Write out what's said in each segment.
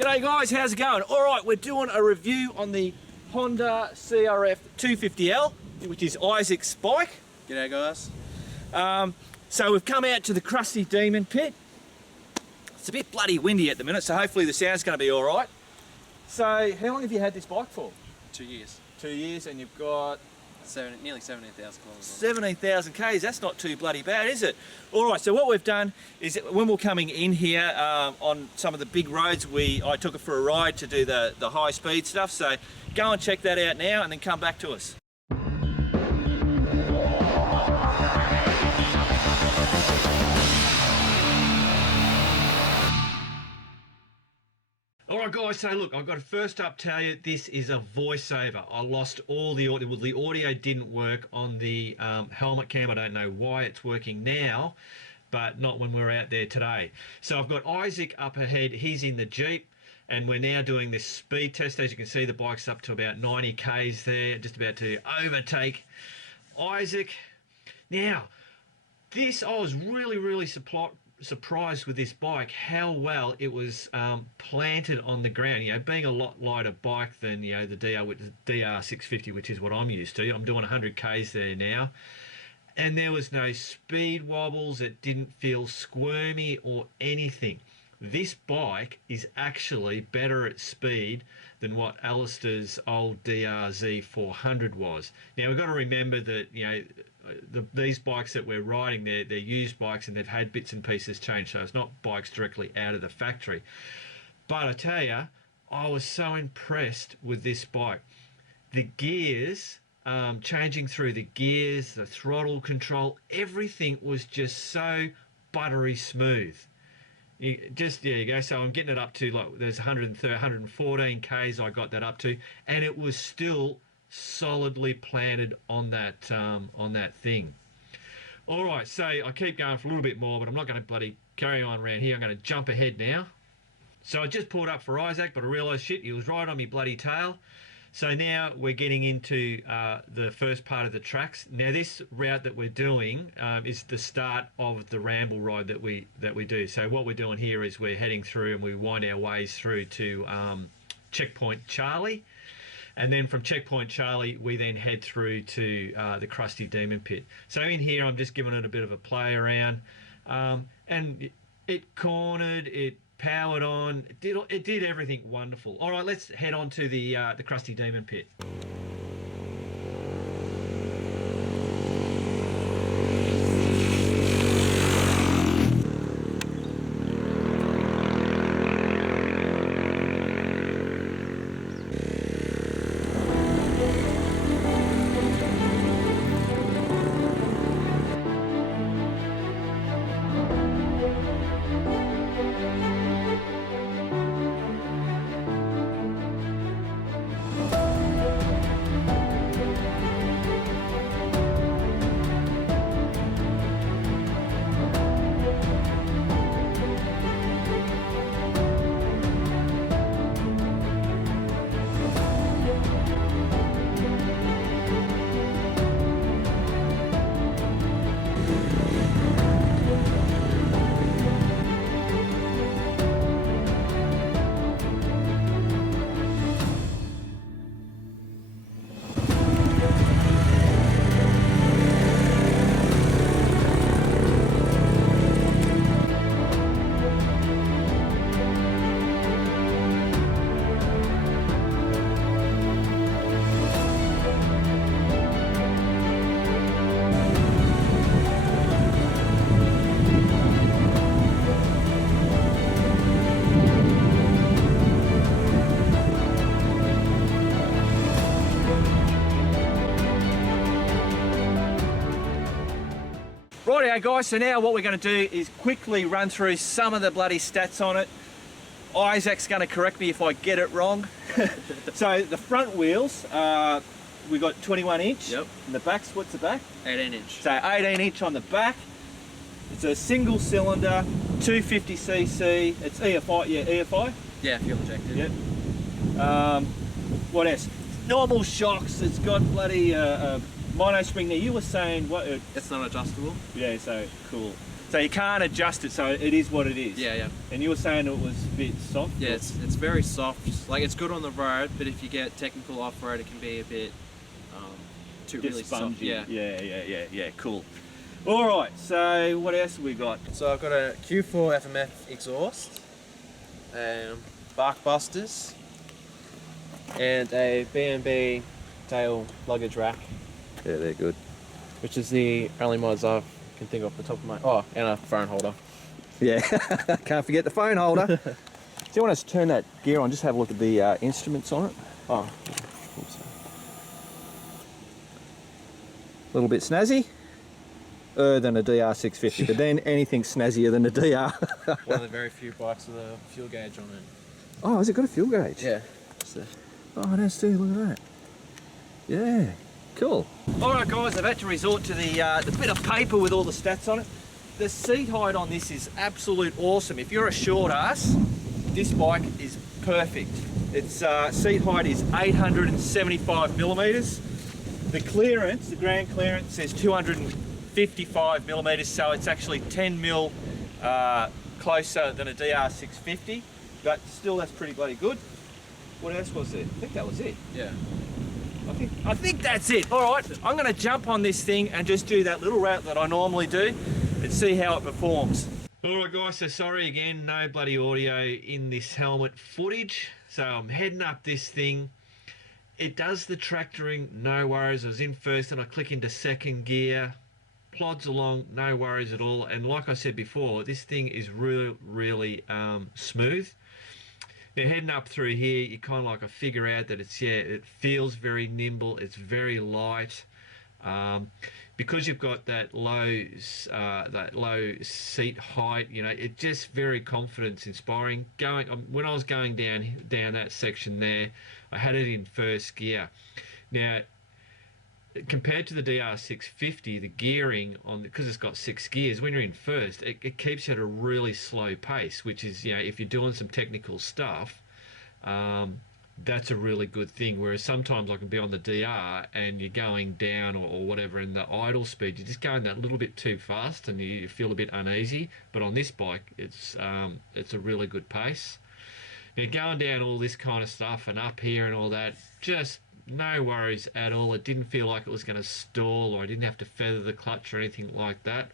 G'day guys, how's it going? Alright, we're doing a review on the Honda CRF250L, which is Isaac's bike. G'day guys. So we've come out to the Crusty Demon Pit. It's a bit bloody windy at the minute, so hopefully the sound's going to be alright. So, how long have you had this bike for? 2 years. 2 years, and you've got... Nearly 17,000 kilometres. 17,000 k's, that's not too bloody bad, is it? Alright, so what we've done is when we're coming in here on some of the big roads, I took it for a ride to do the high speed stuff, so go and check that out now and then come back to us. Alright guys, so look, I've got to first up tell you, this is a voiceover. I lost all the audio. Well, the audio didn't work on the helmet cam. I don't know why it's working now, but not when we were out there today. So I've got Isaac up ahead, he's in the Jeep, and we're now doing this speed test. As you can see, the bike's up to about 90 k's there, just about to overtake Isaac. Now, this, I was really surprised with this bike how well it was planted on the ground. You know, being a lot lighter bike than, you know, the DR650, which is what I'm used to. I'm doing 100 k's there now, and there was no speed wobbles. It didn't feel squirmy or anything. This bike is actually better at speed than what Alistair's old DRZ400 was. Now we've got to remember that, you know, these bikes that we're riding, they're used bikes and they've had bits and pieces changed, so it's not bikes directly out of the factory. But I tell you, I was so impressed with this bike. The gears, changing through the gears, the throttle control, everything was just so buttery smooth. There you go. So I'm getting it up to, like, there's 114 k's I got that up to, and it was still solidly planted on that thing. All right, so I keep going for a little bit more, but I'm not going to bloody carry on around here. I'm going to jump ahead now. So I just pulled up for Isaac, but I realised, shit, he was right on me bloody tail. So now we're getting into the first part of the tracks. Now this route that we're doing is the start of the ramble ride that we do. So what we're doing here is we're heading through and we wind our ways through to Checkpoint Charlie. And then from Checkpoint Charlie, we then head through to the Crusty Demon Pit. So in here, I'm just giving it a bit of a play around. And it cornered, it powered on, it did everything wonderful. All right, let's head on to the Crusty Demon Pit. Rightio guys, so now what we're going to do is quickly run through some of the bloody stats on it. Isaac's going to correct me if I get it wrong. So the front wheels, we got 21 inch. Yep. And the backs, what's the back? 18 inch. So 18 inch on the back. It's a single cylinder, 250cc. It's EFI, yeah, EFI? Yeah, fuel injected. Yep. What else? Normal shocks. It's got bloody mono spring there. You were saying what? It's not adjustable. Yeah, so cool. So you can't adjust it, so it is what it is. Yeah, yeah. And you were saying it was a bit soft? Yeah, it's very soft. Like, it's good on the road, but if you get technical off-road, it can be a bit too really soft. Yeah. Yeah, cool. All right, so what else have we got? So I've got a Q4 FMF exhaust, bark busters, and a B&B tail luggage rack. Yeah, they're good. Which is the only mods I can think off the top of my... Oh, and a phone holder. Yeah, can't forget the phone holder. Do you want us to turn that gear on? Just have a look at the instruments on it. Oh. A little bit snazzy. Than a DR650, but then anything snazzier than a DR. One of the very few bikes with a fuel gauge on it. Oh, has it got a fuel gauge? Yeah. Oh, I don't see. Look at that. Yeah, cool. All right, guys, I've had to resort to the bit of paper with all the stats on it. The seat height on this is absolute awesome. If you're a short ass, this bike is perfect. Its seat height is 875 millimeters. The clearance, the ground clearance, says 255 millimeters, so it's actually 10 mil closer than a DR650, but still that's pretty bloody good. What else was there? I think that was it. Yeah. I think that's it. All right, I'm going to jump on this thing and just do that little route that I normally do and see how it performs. All right, guys, so sorry again, no bloody audio in this helmet footage. So I'm heading up this thing. It does the tractoring, no worries. I was in first and I click into second gear. Plods along, no worries at all. And like I said before, this thing is really smooth. Now heading up through here, you kind of like figure out that it's, yeah, it feels very nimble, it's very light. Because you've got that low seat height, you know, it just very confidence inspiring. When I was going down that section there, I had it in first gear. Now, compared to the DR650, the gearing on, because it's got 6 gears, when you're in first, it keeps you at a really slow pace, which is, you know, if you're doing some technical stuff, that's a really good thing. Whereas sometimes I can be on the DR and you're going down or whatever, and the idle speed, you're just going that little bit too fast and you feel a bit uneasy. But on this bike, it's a really good pace. Now going down all this kind of stuff and up here and all that, just no worries at all. It didn't feel like it was going to stall, or I didn't have to feather the clutch or anything like that.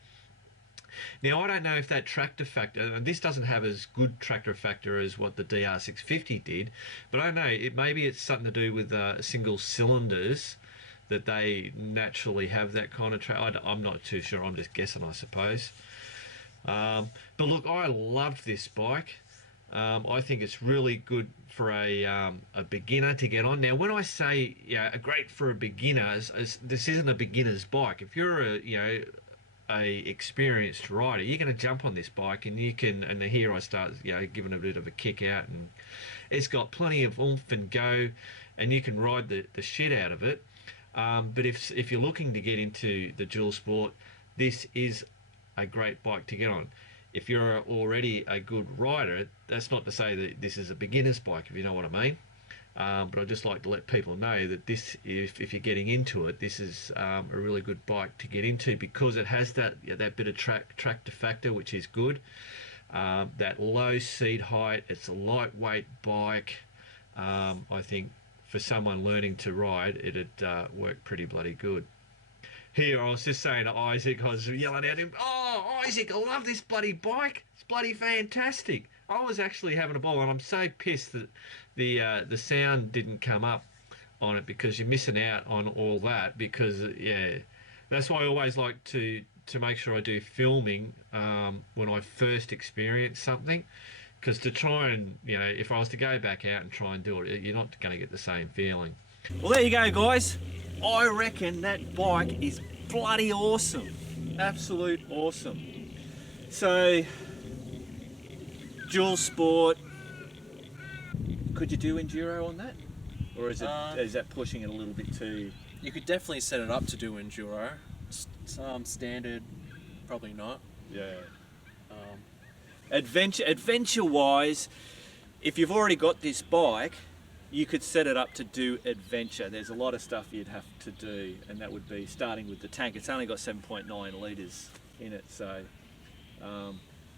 Now, I don't know if that tractor factor, and this doesn't have as good tractor factor as what the DR650 did, but I don't know, maybe it's something to do with single cylinders, that they naturally have that kind of I'm not too sure, I'm just guessing, I suppose. But look, I loved this bike. I think it's really good for a beginner to get on. Now, when I say, great for a beginner, this isn't a beginner's bike. If you're a experienced rider, you're going to jump on this bike and you can, and here I start giving a bit of a kick out, and it's got plenty of oomph and go, and you can ride the shit out of it. But if you're looking to get into the dual sport, this is a great bike to get on. If you're already a good rider, that's not to say that this is a beginner's bike, if you know what I mean. But I'd just like to let people know that this, if you're getting into it, this is a really good bike to get into, because it has that bit of tractor factor, which is good. That low seat height, it's a lightweight bike. I think for someone learning to ride, it'd work pretty bloody good. Here, I was just saying to Isaac, I was yelling at him, "Oh, Isaac, I love this bloody bike. It's bloody fantastic." I was actually having a ball, and I'm so pissed that the sound didn't come up on it, because you're missing out on all that. Because that's why I always like to make sure I do filming when I first experience something, because to try and if I was to go back out and try and do it, you're not going to get the same feeling. Well, there you go, guys. I reckon that bike is bloody awesome. Absolute awesome. So, dual sport. Could you do enduro on that? Or is that pushing it a little bit too? You could definitely set it up to do enduro. Standard, probably not. Yeah. Adventure-wise, if you've already got this bike, you could set it up to do adventure. There's a lot of stuff you'd have to do, and that would be starting with the tank. It's only got 7.9 litres in it, so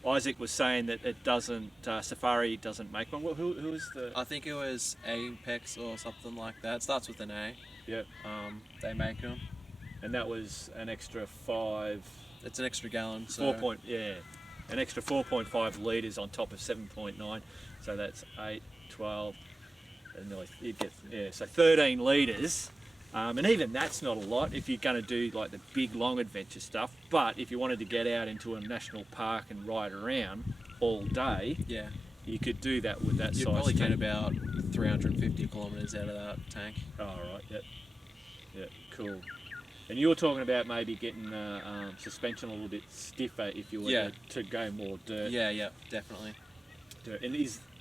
Isaac was saying that it doesn't, Safari doesn't make one. Who is the? I think it was Apex or something like that. It starts with an A. Yeah. They make them. And that was an extra 5. It's an extra gallon. So. An extra 4.5 litres on top of 7.9. So that's 8, 12, and it gets, so 13 litres. And even that's not a lot if you're going to do like the big long adventure stuff. But if you wanted to get out into a national park and ride around all day, yeah, you could do that with that size. You'd probably get about 350 kilometres out of that tank. Oh, right, yep. Yeah, cool. And you were talking about maybe getting suspension a little bit stiffer if you were to go more dirt. Yeah, definitely. Dirt. And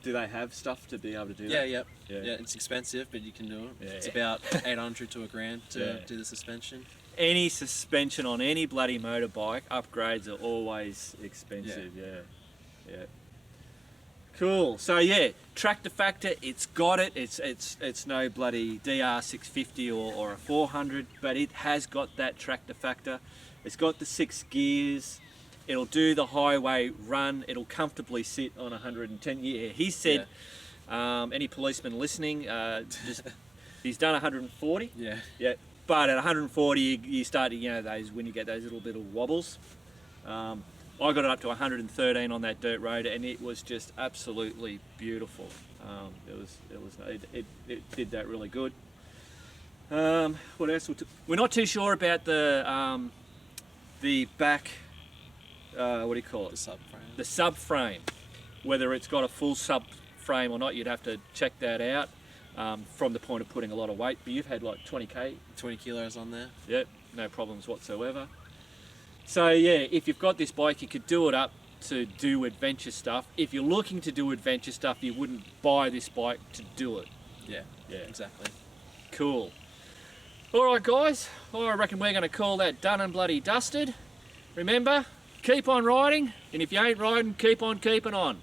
do they have stuff to be able to do that? Yeah, it's expensive, but you can do it. Yeah. It's about 800 to $1,000 to do the suspension. Any suspension on any bloody motorbike, upgrades are always expensive. Yeah. Cool. So yeah, tractor factor, it's got it. It's no bloody DR650 or a 400, but it has got that tractor factor. It's got the 6 gears. It'll do the highway run. It'll comfortably sit on 110. Yeah, he said. Any policeman listening, he's done 140. Yeah. But at 140, you start to, those when you get those little bit of wobbles. I got it up to 113 on that dirt road, and it was just absolutely beautiful. It did that really good. What else? We're not too sure about the back. What do you call it? The subframe. The subframe. Whether it's got a full subframe or not, you'd have to check that out from the point of putting a lot of weight. But you've had like 20 kilos on there. Yep, no problems whatsoever. So yeah, if you've got this bike, you could do it up to do adventure stuff. If you're looking to do adventure stuff, you wouldn't buy this bike to do it. Yeah, exactly. Cool. All right, guys. I reckon we're going to call that done and bloody dusted. Remember, keep on riding, and if you ain't riding, keep on keeping on.